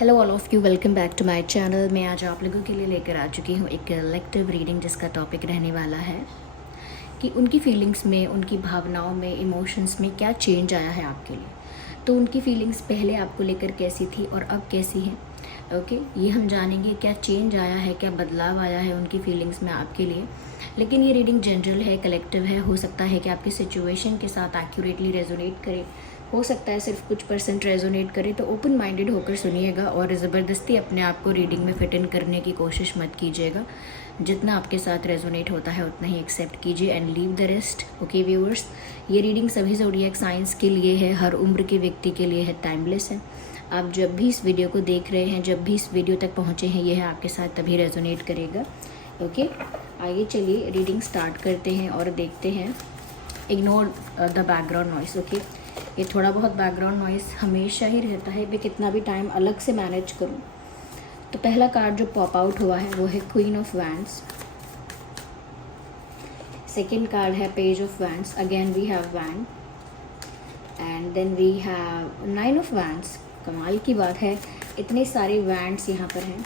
Hello all of you, welcome back to my channel. मैं आज आप लोगों के लिए लेकर आ चुकी हूँ एक कलेक्टिव रीडिंग जिसका टॉपिक रहने वाला है कि उनकी फीलिंग्स में, उनकी भावनाओं में, इमोशंस में क्या चेंज आया है आपके लिए। तो उनकी फीलिंग्स पहले आपको लेकर कैसी थी और अब कैसी हैं, ओके ये हम जानेंगे। क्या चेंज आया है, क्या बदलाव आया है उनकी फीलिंग्स में आपके लिए। लेकिन ये रीडिंग जनरल है, कलेक्टिव है। हो सकता है कि आपकी सिचुएशन के साथ एक्यूरेटली रेजोनेट करे, हो सकता है सिर्फ कुछ % रेजोनेट करे। तो ओपन माइंडेड होकर सुनिएगा और ज़बरदस्ती अपने आप को रीडिंग में फिट इन करने की कोशिश मत कीजिएगा। जितना आपके साथ रेजोनेट होता है उतना ही एक्सेप्ट कीजिए and leave the rest. Okay viewers, ये रीडिंग सभी ज़ोडिएक साइंस के लिए है, हर उम्र के व्यक्ति के लिए है, टाइमलेस है। आप जब भी इस वीडियो को देख रहे हैं, जब भी इस वीडियो तक पहुँचे हैं, यह आपके साथ तभी रेजोनेट करेगा। ओके आइए चलिए रीडिंग स्टार्ट करते हैं और देखते हैं। Ignore the background noise. Okay ये थोड़ा बहुत बैकग्राउंड नॉइस हमेशा ही रहता है, मैं कितना भी टाइम अलग से मैनेज करूं। तो पहला कार्ड जो पॉप आउट हुआ है वो है queen of wands. Second card है page of wands. Again we have wand and then we have 9 of wands. कमाल की बात है, इतने सारे वैंड्स यहाँ पर हैं।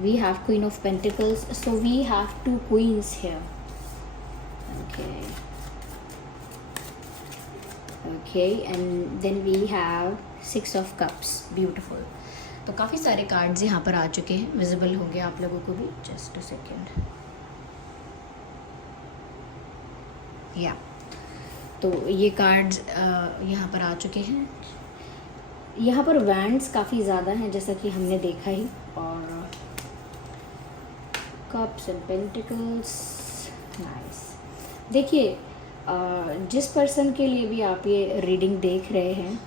We have queen of pentacles, so we have 2 queens here. Okay and then we have 6 of cups. Beautiful. तो काफ़ी सारे कार्ड्स यहाँ पर आ चुके हैं, विजिबल होंगे आप लोगों को भी। Just a second. या तो ये कार्ड्स यहाँ पर आ चुके हैं। यहाँ पर वैंड्स काफ़ी ज़्यादा हैं जैसा कि हमने देखा ही, और कप्स एंड पेंटिकल्स। नाइस। देखिए जिस पर्सन के लिए भी आप ये रीडिंग देख रहे हैं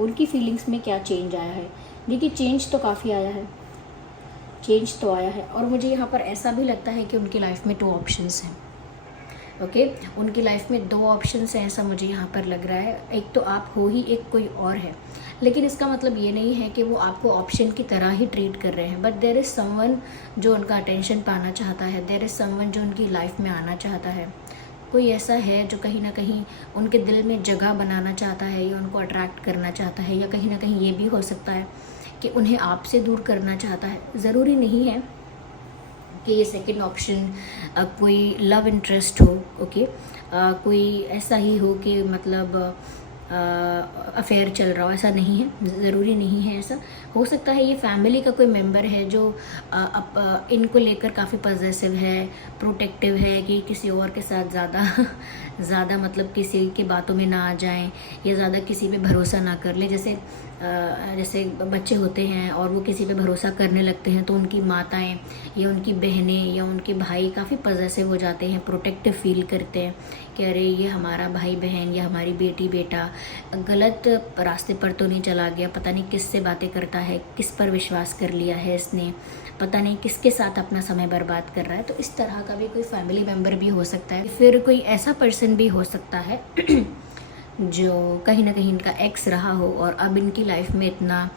उनकी फीलिंग्स में क्या चेंज आया है। देखिए चेंज तो काफ़ी आया है, चेंज तो आया है। और मुझे यहाँ पर ऐसा भी लगता है कि उनकी लाइफ में 2 ऑप्शंस हैं। ओके उनकी लाइफ में 2 ऑप्शंस हैं, ऐसा मुझे यहाँ पर लग रहा है। एक तो आप हो ही, एक कोई और है। लेकिन इसका मतलब ये नहीं है कि वो आपको ऑप्शन की तरह ही ट्रीट कर रहे हैं, बट देयर इज़ समवन जो उनका अटेंशन पाना चाहता है, देयर इज़ समवन जो उनकी लाइफ में आना चाहता है। कोई ऐसा है जो कहीं ना कहीं उनके दिल में जगह बनाना चाहता है या उनको अट्रैक्ट करना चाहता है, या कहीं ना कहीं ये भी हो सकता है कि उन्हें आपसे दूर करना चाहता है। ज़रूरी नहीं है कि ये सेकंड ऑप्शन कोई लव इंटरेस्ट हो। ओके कोई ऐसा ही हो कि मतलब अफेयर चल रहा हो, ऐसा नहीं है, ज़रूरी नहीं है ऐसा। हो सकता है ये फैमिली का कोई मेंबर है जो इनको लेकर काफ़ी पॉजेसिव है, प्रोटेक्टिव है, कि किसी और के साथ ज़्यादा मतलब किसी की बातों में ना आ जाएं या ज़्यादा किसी पे भरोसा ना कर ले। जैसे बच्चे होते हैं और वो किसी पे भरोसा करने लगते हैं तो उनकी माताएं या उनकी बहनें या उनके भाई काफ़ी पॉजेसिव हो जाते हैं, प्रोटेक्टिव फील करते हैं कि अरे ये हमारा भाई बहन या हमारी बेटी बेटा गलत रास्ते पर तो नहीं चला गया, पता नहीं किस से बातें करता है, किस पर विश्वास कर लिया है इसने, पता नहीं किसके साथ अपना समय बर्बाद कर रहा है। तो इस तरह का भी कोई फैमिली मेम्बर भी हो सकता है, फिर कोई ऐसा पर्सन भी हो सकता है जो कहीं ना कहीं इनका एक्स रहा हो और अब इनकी लाइफ में इतना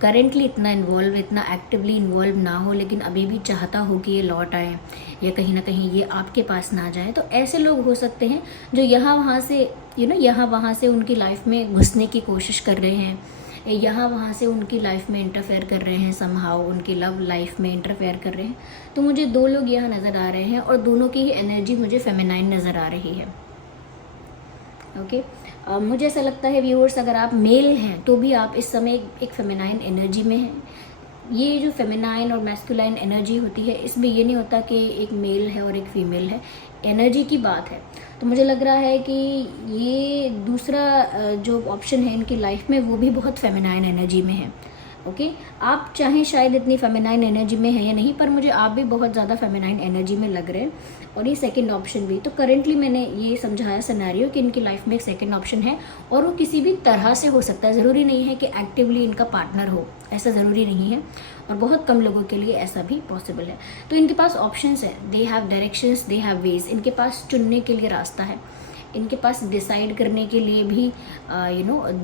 करेंटली इतना इन्वॉल्व, इतना एक्टिवली इन्वॉल्व ना हो, लेकिन अभी भी चाहता हो कि ये लौट आए या कहीं ना कहीं ये आपके पास ना जाए। तो ऐसे लोग हो सकते हैं जो यहाँ वहाँ से यहाँ वहाँ से उनकी लाइफ में घुसने की कोशिश कर रहे हैं, यहाँ वहाँ से उनकी लाइफ में इंटरफेयर कर रहे हैं, समहाउ उनकी लव लाइफ में इंटरफेयर कर रहे हैं। तो मुझे 2 लोग यहाँ नज़र आ रहे हैं और दोनों की ही एनर्जी मुझे फेमिनाइन नज़र आ रही है। ओके मुझे ऐसा लगता है व्यूअर्स, अगर आप मेल हैं तो भी आप इस समय एक फेमिनाइन एनर्जी में हैं। ये जो फेमिनाइन और मैस्कुलाइन एनर्जी होती है, इसमें ये नहीं होता कि एक मेल है और एक फीमेल है, एनर्जी की बात है। तो मुझे लग रहा है कि ये दूसरा जो ऑप्शन है इनकी लाइफ में वो भी बहुत फेमिनाइन एनर्जी में है। ओके आप चाहें शायद इतनी फेमिनाइन एनर्जी में है या नहीं, पर मुझे आप भी बहुत ज़्यादा फेमिनाइन एनर्जी में लग रहे हैं, और ये सेकंड ऑप्शन भी। तो करेंटली मैंने ये समझाया सिनेरियो कि इनकी लाइफ में एक सेकंड ऑप्शन है और वो किसी भी तरह से हो सकता है। ज़रूरी नहीं है कि एक्टिवली इनका पार्टनर हो, ऐसा ज़रूरी नहीं है, और बहुत कम लोगों के लिए ऐसा भी पॉसिबल है। तो इनके पास ऑप्शंस है, they have directions, they have ways. इनके पास चुनने के लिए रास्ता है, इनके पास डिसाइड करने के लिए भी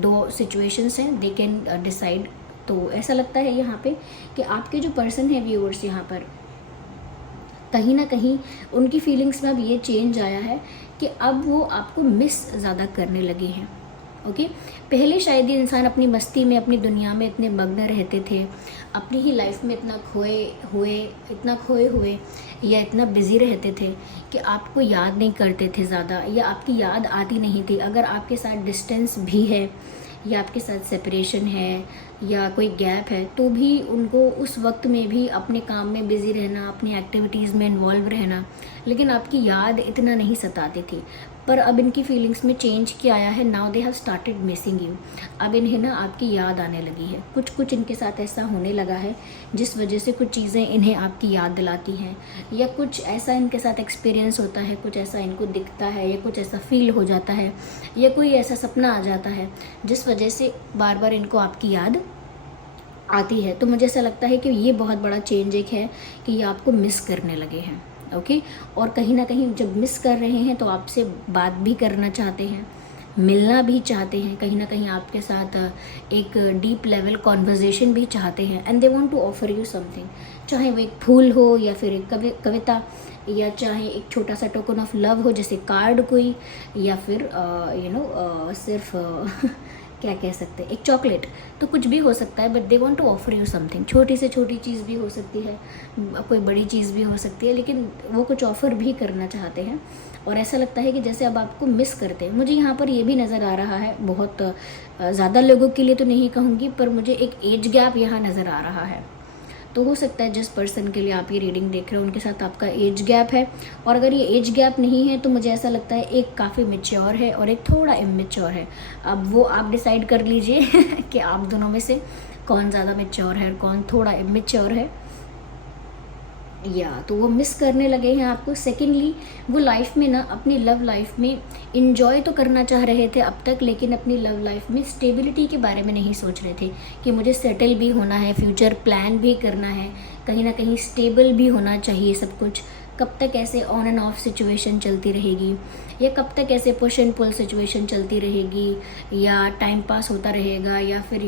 2 सिचुएशंस हैं, दे कैन डिसाइड। तो ऐसा लगता है यहाँ पे कि आपके जो पर्सन है व्यूअर्स, यहाँ पर कहीं ना कहीं उनकी फीलिंग्स में अब ये चेंज आया है कि अब वो आपको मिस ज़्यादा करने लगे हैं। ओके। पहले शायद ये इंसान अपनी मस्ती में, अपनी दुनिया में इतने मग्न रहते थे, अपनी ही लाइफ में इतना खोए हुए या इतना बिजी रहते थे कि आपको याद नहीं करते थे ज़्यादा, या आपकी याद आती नहीं थी। अगर आपके साथ डिस्टेंस भी है या आपके साथ सेपरेशन है या कोई गैप है, तो भी उनको उस वक्त में भी अपने काम में बिज़ी रहना, अपनी एक्टिविटीज़ में इन्वॉल्व रहना, लेकिन आपकी याद इतना नहीं सताती थी। पर अब इनकी फीलिंग्स में चेंज क्या आया है, now they have started missing you. अब इन्हें ना आपकी याद आने लगी है। कुछ इनके साथ ऐसा होने लगा है जिस वजह से कुछ चीज़ें इन्हें आपकी याद दिलाती हैं, या कुछ ऐसा इनके साथ एक्सपीरियंस होता है, कुछ ऐसा इनको दिखता है, या कुछ ऐसा फील हो जाता है, या कोई ऐसा सपना आ जाता है जिस वजह से बार बार इनको आपकी याद आती है। तो मुझे ऐसा लगता है कि ये बहुत बड़ा चेंज एक है कि ये आपको मिस करने लगे हैं। ओके। और कहीं ना कहीं जब मिस कर रहे हैं तो आपसे बात भी करना चाहते हैं, मिलना भी चाहते हैं, कहीं ना कहीं आपके साथ एक डीप लेवल कॉन्वर्जेशन भी चाहते हैं, and they want to offer you something. चाहे वो एक फूल हो, या फिर एक कविता, या चाहे एक छोटा सा टोकन ऑफ लव हो जैसे कार्ड कोई, या फिर सिर्फ क्या कह सकते हैं, एक चॉकलेट। तो कुछ भी हो सकता है, but they want to offer you something. छोटी से छोटी चीज़ भी हो सकती है, कोई बड़ी चीज़ भी हो सकती है, लेकिन वो कुछ ऑफ़र भी करना चाहते हैं। और ऐसा लगता है कि जैसे अब आपको मिस करते हैं। मुझे यहाँ पर ये भी नज़र आ रहा है, बहुत ज़्यादा लोगों के लिए तो नहीं कहूँगी, पर मुझे एक एज गैप यहाँ नज़र आ रहा है। तो हो सकता है जिस पर्सन के लिए आप ये रीडिंग देख रहे हो उनके साथ आपका एज गैप है, और अगर ये एज गैप नहीं है तो मुझे ऐसा लगता है एक काफ़ी मैच्योर है और एक थोड़ा इमेच्योर है। अब वो आप डिसाइड कर लीजिए कि आप दोनों में से कौन ज़्यादा मैच्योर है और कौन थोड़ा इमेच्योर है। या तो वो मिस करने लगे हैं आपको। सेकेंडली, वो लाइफ में ना, अपनी लव लाइफ में इंजॉय तो करना चाह रहे थे अब तक, लेकिन अपनी लव लाइफ में स्टेबिलिटी के बारे में नहीं सोच रहे थे कि मुझे सेटल भी होना है, फ्यूचर प्लान भी करना है, कहीं ना कहीं स्टेबल भी होना चाहिए सब कुछ। कब तक ऐसे ऑन एंड ऑफ सिचुएशन चलती रहेगी, या कब तक ऐसे पुश एंड पुल सिचुएशन चलती रहेगी, या टाइम पास होता रहेगा, या फिर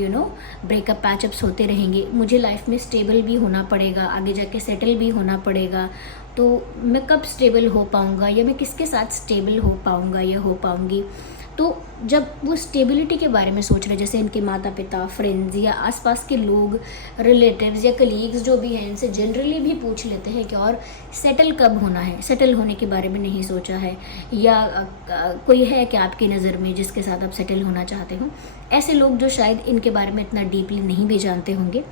ब्रेकअप पैचअप्स होते रहेंगे। मुझे लाइफ में स्टेबल भी होना पड़ेगा, आगे जाके सेटल भी होना पड़ेगा। तो मैं कब स्टेबल हो पाऊँगा, या मैं किसके साथ स्टेबल हो पाऊँगा या हो पाऊँगी। तो जब वो स्टेबिलिटी के बारे में सोच रहे, जैसे इनके माता पिता, फ्रेंड्स, या आसपास के लोग, रिलेटिव्स या कलीग्स जो भी हैं, इनसे जनरली भी पूछ लेते हैं कि और सेटल कब होना है, सेटल होने के बारे में नहीं सोचा है, या कोई है कि आपकी नज़र में जिसके साथ आप सेटल होना चाहते हो। ऐसे लोग जो शायद इनके बारे में इतना डीपली नहीं भी जानते होंगे,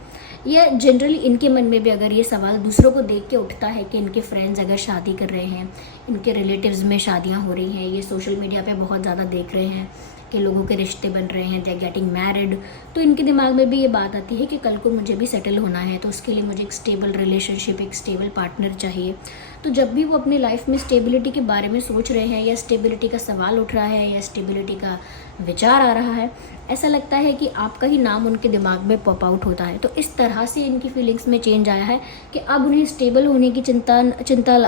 या जनरली इनके मन में भी अगर ये सवाल दूसरों को देख के उठता है कि इनके फ्रेंड्स अगर शादी कर रहे हैं, इनके रिलेटिव्स में शादियां हो रही हैं, ये सोशल मीडिया पे बहुत ज़्यादा देख रहे हैं कि लोगों के रिश्ते बन रहे हैं, दे आर गेटिंग मैरिड, तो इनके दिमाग में भी ये बात आती है कि कल को मुझे भी सेटल होना है, तो उसके लिए मुझे एक स्टेबल रिलेशनशिप, एक स्टेबल पार्टनर चाहिए। तो जब भी वो अपनी लाइफ में स्टेबिलिटी के बारे में सोच रहे हैं, या स्टेबिलिटी का सवाल उठ रहा है, या स्टेबिलिटी का विचार आ रहा है, ऐसा लगता है कि आपका ही नाम उनके दिमाग में पॉप आउट होता है। तो इस तरह से इनकी फीलिंग्स में चेंज आया है कि अब उन्हें स्टेबल होने की चिंता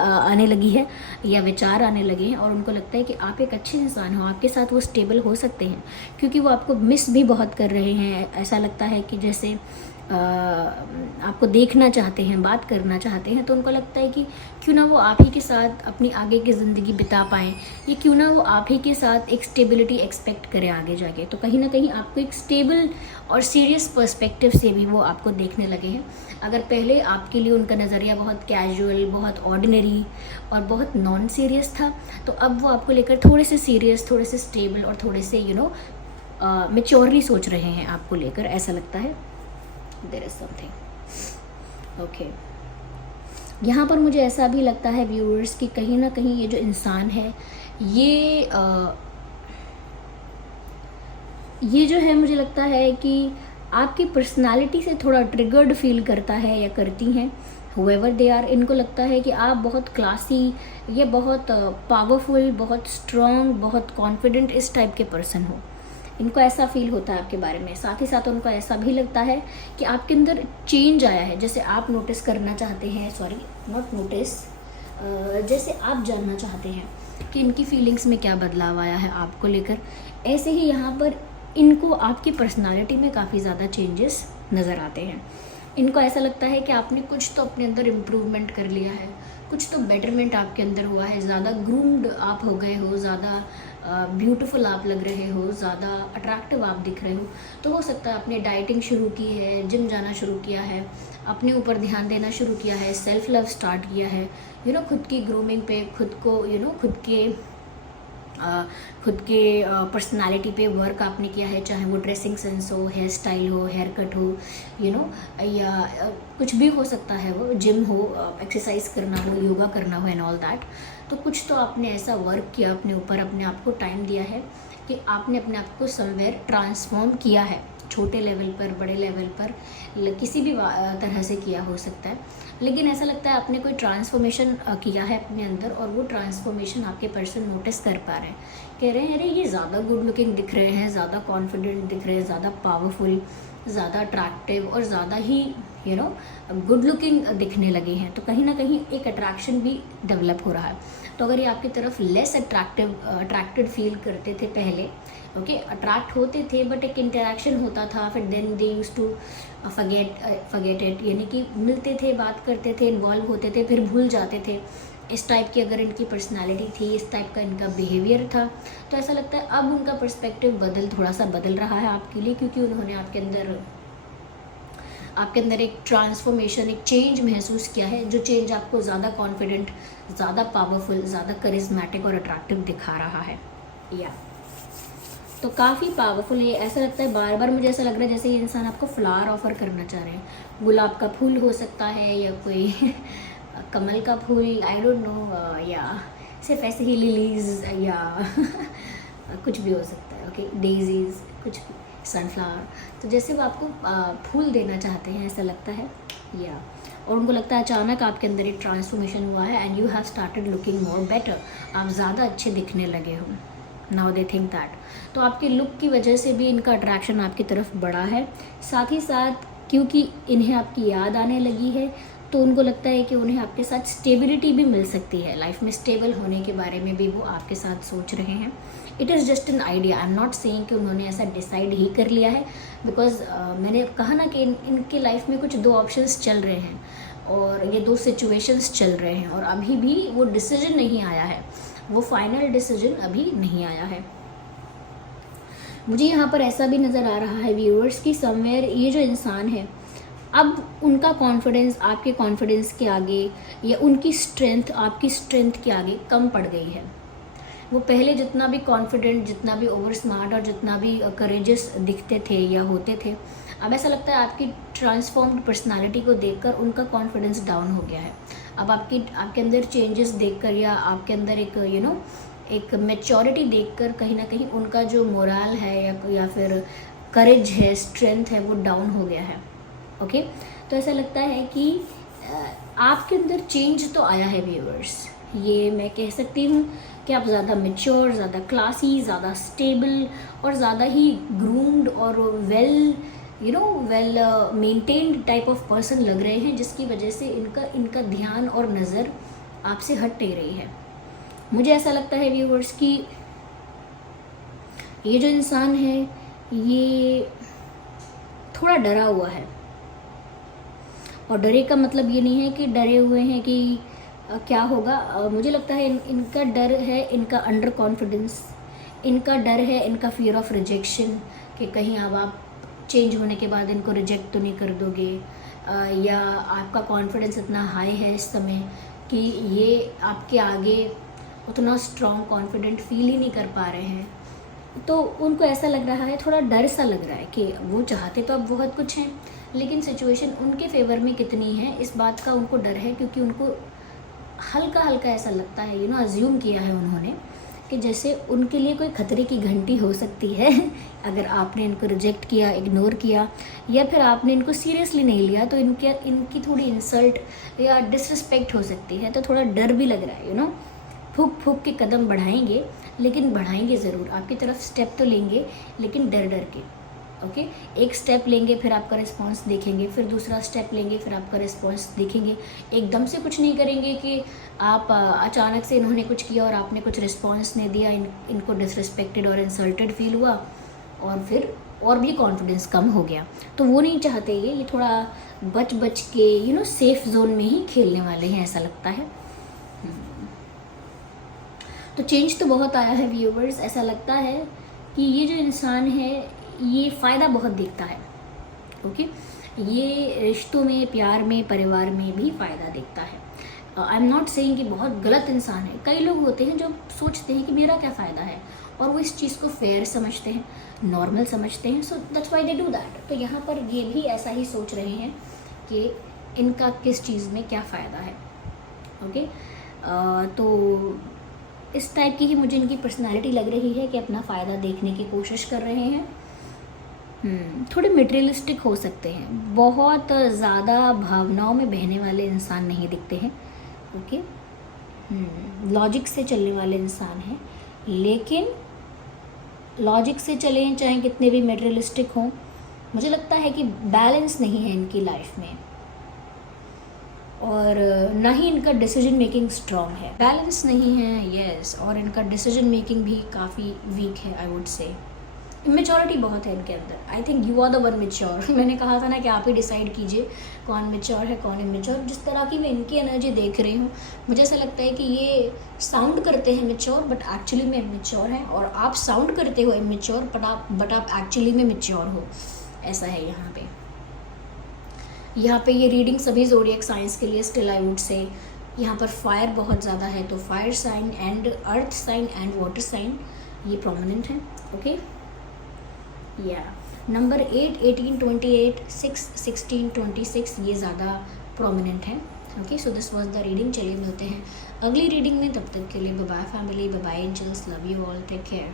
आने लगी है, या विचार आने लगे हैं, और उनको लगता है कि आप एक अच्छे इंसान हो, आपके साथ वो स्टेबल हो सकते हैं, क्योंकि वो आपको मिस भी बहुत कर रहे हैं। ऐसा लगता है कि जैसे आपको देखना चाहते हैं, बात करना चाहते हैं, तो उनको लगता है कि क्यों ना वो आप ही के साथ अपनी आगे की ज़िंदगी बिता पाएँ, या क्यों ना वो आप ही के साथ एक स्टेबिलिटी एक्सपेक्ट करें आगे जाके। तो कहीं ना कहीं आपको एक स्टेबल और सीरियस पर्सपेक्टिव से भी वो आपको देखने लगे हैं। अगर पहले आपके लिए उनका नज़रिया बहुत कैजुअल, बहुत ऑर्डिनरी और बहुत नॉन सीरियस था, तो अब वो आपको लेकर थोड़े से सीरियस, थोड़े से स्टेबल और थोड़े से मैच्योरली सोच रहे हैं आपको लेकर, ऐसा लगता है। There is something okay. यहाँ पर मुझे ऐसा भी लगता है व्यूअर्स कि कहीं ना कहीं ये जो इंसान है, ये जो है, मुझे लगता है कि आपकी पर्सनालिटी से थोड़ा ट्रिगर्ड फील करता है या करती हैं, हुएवर दे आर। इनको लगता है कि आप बहुत क्लासी या बहुत पावरफुल, बहुत स्ट्रॉन्ग, बहुत कॉन्फिडेंट, इस टाइप के पर्सन हो। इनको ऐसा फील होता है आपके बारे में। साथ ही साथ उनको ऐसा भी लगता है कि आपके अंदर चेंज आया है, जैसे आप नोटिस करना चाहते हैं, सॉरी नॉट नोटिस, जैसे आप जानना चाहते हैं कि इनकी फीलिंग्स में क्या बदलाव आया है आपको लेकर। ऐसे ही यहाँ पर इनको आपकी पर्सनालिटी में काफ़ी ज़्यादा चेंजेस नज़र आते हैं। इनको ऐसा लगता है कि आपने कुछ तो अपने अंदर इम्प्रूवमेंट कर लिया है, कुछ तो बेटरमेंट आपके अंदर हुआ है, ज़्यादा ग्रूम्ड आप हो गए हो, ज़्यादा ब्यूटीफुल आप लग रहे हो, ज़्यादा अट्रैक्टिव आप दिख रहे हो। तो हो सकता है आपने डाइटिंग शुरू की है, जिम जाना शुरू किया है, अपने ऊपर ध्यान देना शुरू किया है, सेल्फ लव स्टार्ट किया है, खुद की ग्रूमिंग पे, खुद को खुद के पर्सनालिटी पे वर्क आपने किया है, चाहे वो ड्रेसिंग सेंस हो, हेयर स्टाइल हो, हेयर कट हो, या कुछ भी हो सकता है, वो जिम हो, एक्सरसाइज करना हो, योगा करना हो एंड ऑल दैट। तो कुछ तो आपने ऐसा वर्क किया अपने ऊपर, अपने आप को टाइम दिया है कि आपने अपने आप को समवेयर ट्रांसफॉर्म किया है, छोटे लेवल पर, बड़े लेवल पर, किसी भी तरह से किया हो सकता है। लेकिन ऐसा लगता है आपने कोई ट्रांसफॉर्मेशन किया है अपने अंदर, और वो ट्रांसफॉर्मेशन आपके पर्सन नोटिस कर पा रहे हैं, कह रहे हैं अरे ये ज़्यादा गुड लुकिंग दिख रहे हैं, ज़्यादा कॉन्फिडेंट दिख रहे हैं, ज़्यादा पावरफुल, ज़्यादा अट्रैक्टिव और ज़्यादा ही गुड लुकिंग दिखने लगे हैं। तो कहीं ना कहीं एक अट्रैक्शन भी डेवलप हो रहा है। तो अगर ये आपकी तरफ लेस अट्रैक्टेड फील करते थे पहले, ओके, अट्रैक्ट होते थे बट एक इंटरेक्शन होता था, फिर then they use to forget it, यानी कि मिलते थे, बात करते थे, इन्वॉल्व होते थे, फिर भूल जाते थे। इस टाइप की अगर इनकी पर्सनालिटी थी, इस टाइप का इनका बिहेवियर था, तो ऐसा लगता है अब उनका पर्सपेक्टिव थोड़ा सा बदल रहा है आपके लिए, क्योंकि उन्होंने आपके अंदर एक ट्रांसफॉर्मेशन, एक चेंज महसूस किया है, जो चेंज आपको ज़्यादा कॉन्फिडेंट, ज़्यादा पावरफुल, ज़्यादा करिज्मेटिक और अट्रैक्टिव दिखा रहा है। तो काफ़ी पावरफुल है। ऐसा लगता है बार बार मुझे ऐसा लग रहा है जैसे ये इंसान आपको फ्लावर ऑफर करना चाह रहे हैं। गुलाब का फूल हो सकता है, या कोई कमल का फूल, आई डोंट नो, या सिर्फ ऐसे ही लिलीज, या कुछ भी हो सकता है, ओके, डेजीज, कुछ भी, सनफ्लावर। तो जैसे वो आपको फूल देना चाहते हैं, ऐसा लगता है, और उनको लगता है अचानक आपके अंदर एक ट्रांसफॉर्मेशन हुआ है and you have started looking more better, आप ज़्यादा अच्छे दिखने लगे हो। Now they think that. तो आपके लुक की वजह से भी इनका अट्रैक्शन आपकी तरफ बढ़ा है। साथ ही साथ क्योंकि इन्हें आपकी याद आने लगी है, तो उनको लगता है कि उन्हें आपके साथ स्टेबिलिटी भी मिल सकती है, लाइफ में स्टेबल होने के बारे में भी वो आपके साथ सोच रहे हैं। It is just an idea, I am not saying कि उन्होंने ऐसा डिसाइड ही कर लिया है, बिकॉज मैंने कहा ना कि इनके लाइफ में कुछ 2 ऑप्शंस चल रहे हैं, और ये 2 सिचुएशंस चल रहे हैं, और अभी भी वो डिसीजन नहीं आया है, वो फाइनल डिसीजन अभी नहीं आया है। मुझे यहाँ पर ऐसा भी नज़र आ रहा है व्यूअर्स कि समवेयर ये जो इंसान है, अब उनका कॉन्फिडेंस आपके कॉन्फिडेंस के आगे, या उनकी स्ट्रेंथ आपकी स्ट्रेंथ के आगे कम पड़ गई है। वो पहले जितना भी कॉन्फिडेंट, जितना भी ओवर स्मार्ट और जितना भी करेजियस दिखते थे या होते थे, अब ऐसा लगता है आपकी ट्रांसफॉर्म्ड पर्सनालिटी को देखकर उनका कॉन्फिडेंस डाउन हो गया है। अब आपके अंदर चेंजेस देखकर, या आपके अंदर एक एक मैच्योरिटी देखकर, कहीं ना कहीं उनका जो मोरल है या फिर करेज है, स्ट्रेंथ है, वो डाउन हो गया है। ओके, तो ऐसा लगता है कि आपके अंदर चेंज तो आया है व्यूअर्स, ये मैं कह सकती हूँ कि आप ज़्यादा मैच्योर, ज़्यादा क्लासी, ज़्यादा स्टेबल और ज़्यादा ही ग्रूम्ड और well maintained type of person लग रहे हैं, जिसकी वजह से इनका ध्यान और नज़र आपसे हट नहीं रही है। मुझे ऐसा लगता है व्यूअर्स कि ये जो इंसान है ये थोड़ा डरा हुआ है, और डरे का मतलब ये नहीं है कि डरे हुए हैं कि क्या होगा। मुझे लगता है इनका डर है, इनका अंडर कॉन्फिडेंस, इनका डर है, इनका फियर ऑफ रिजेक्शन, कि कहीं अब आप चेंज होने के बाद इनको रिजेक्ट तो नहीं कर दोगे, या आपका कॉन्फिडेंस इतना हाई है इस समय कि ये आपके आगे उतना स्ट्रॉन्ग कॉन्फिडेंट फील ही नहीं कर पा रहे हैं। तो उनको ऐसा लग रहा है, थोड़ा डर सा लग रहा है कि वो चाहते तो अब बहुत कुछ हैं, लेकिन सिचुएशन उनके फेवर में कितनी है इस बात का उनको डर है, क्योंकि उनको हल्का हल्का ऐसा लगता है, अज्यूम किया है उन्होंने कि जैसे उनके लिए कोई खतरे की घंटी हो सकती है अगर आपने इनको रिजेक्ट किया, इग्नोर किया, या फिर आपने इनको सीरियसली नहीं लिया, तो इनकी थोड़ी इंसल्ट या डिसरिस्पेक्ट हो सकती है। तो थोड़ा डर भी लग रहा है, फूक फूक के कदम बढ़ाएंगे, लेकिन बढ़ाएंगे ज़रूर, आपकी तरफ स्टेप तो लेंगे, लेकिन डर डर के। ओके, एक स्टेप लेंगे, फिर आपका रिस्पांस देखेंगे, फिर दूसरा स्टेप लेंगे, फिर आपका रिस्पांस देखेंगे। एकदम से कुछ नहीं करेंगे कि आप अचानक से इन्होंने कुछ किया और आपने कुछ रिस्पांस नहीं दिया, इनको डिसरिस्पेक्टेड और इंसल्टेड फील हुआ, और फिर और भी कॉन्फिडेंस कम हो गया। तो वो नहीं चाहते, ये थोड़ा बच के सेफ जोन में ही खेलने वाले हैं, ऐसा लगता है। तो चेंज तो बहुत आया है व्यूवर्स। ऐसा लगता है कि ये जो इंसान है ये फ़ायदा बहुत देखता है। ओके, ये रिश्तों में, प्यार में, परिवार में भी फ़ायदा देखता है। आई एम नॉट सेइंग कि बहुत गलत इंसान है। कई लोग होते हैं जो सोचते हैं कि मेरा क्या फ़ायदा है, और वो इस चीज़ को फेयर समझते हैं, नॉर्मल समझते हैं, so that's why they do that. तो यहाँ पर ये भी ऐसा ही सोच रहे हैं कि इनका किस चीज़ में क्या फ़ायदा है। ओके, तो इस टाइप की ही मुझे इनकी पर्सनालिटी लग रही है कि अपना फ़ायदा देखने की कोशिश कर रहे हैं। थोड़े मटेरियलिस्टिक हो सकते हैं, बहुत ज़्यादा भावनाओं में बहने वाले इंसान नहीं दिखते हैं। ओके, लॉजिक से चलने वाले इंसान हैं, लेकिन लॉजिक से चलें चाहे कितने भी मटेरियलिस्टिक हों, मुझे लगता है कि बैलेंस नहीं है इनकी लाइफ में, और ना ही इनका डिसीजन मेकिंग स्ट्रॉन्ग है। बैलेंस नहीं है, यस, और इनका डिसीजन मेकिंग भी काफ़ी वीक है। आई वुड से इमेच्योरिटी बहुत है इनके अंदर। I think you are the one mature. मैंने कहा था ना कि आप ही डिसाइड कीजिए कौन मेच्योर है कौन इमेच्योर। जिस तरह की मैं इनकी एनर्जी देख रही हूँ, मुझे ऐसा लगता है कि ये साउंड करते हैं मेच्योर, बट एक्चुअली में इमेच्योर हैं, और आप साउंड करते हो इमेच्योर, बट आप एक्चुअली में मेच्योर हो। ऐसा है यहाँ पे ये रीडिंग सभी ज़ोडिएक साइंस के लिए स्टिल आई वुड से यहाँ पर फायर बहुत ज़्यादा है, तो fire sign and earth sign and water sign ये प्रोमिनेंट है। ओके, या नंबर 8, 18, 28, 6, 16, 26 ये ज़्यादा प्रोमिनेंट है। Okay, so this was the reading. चलिए मिलते हैं अगली रीडिंग में, तब तक के लिए bye bye family, bye bye angels, love you all, take care.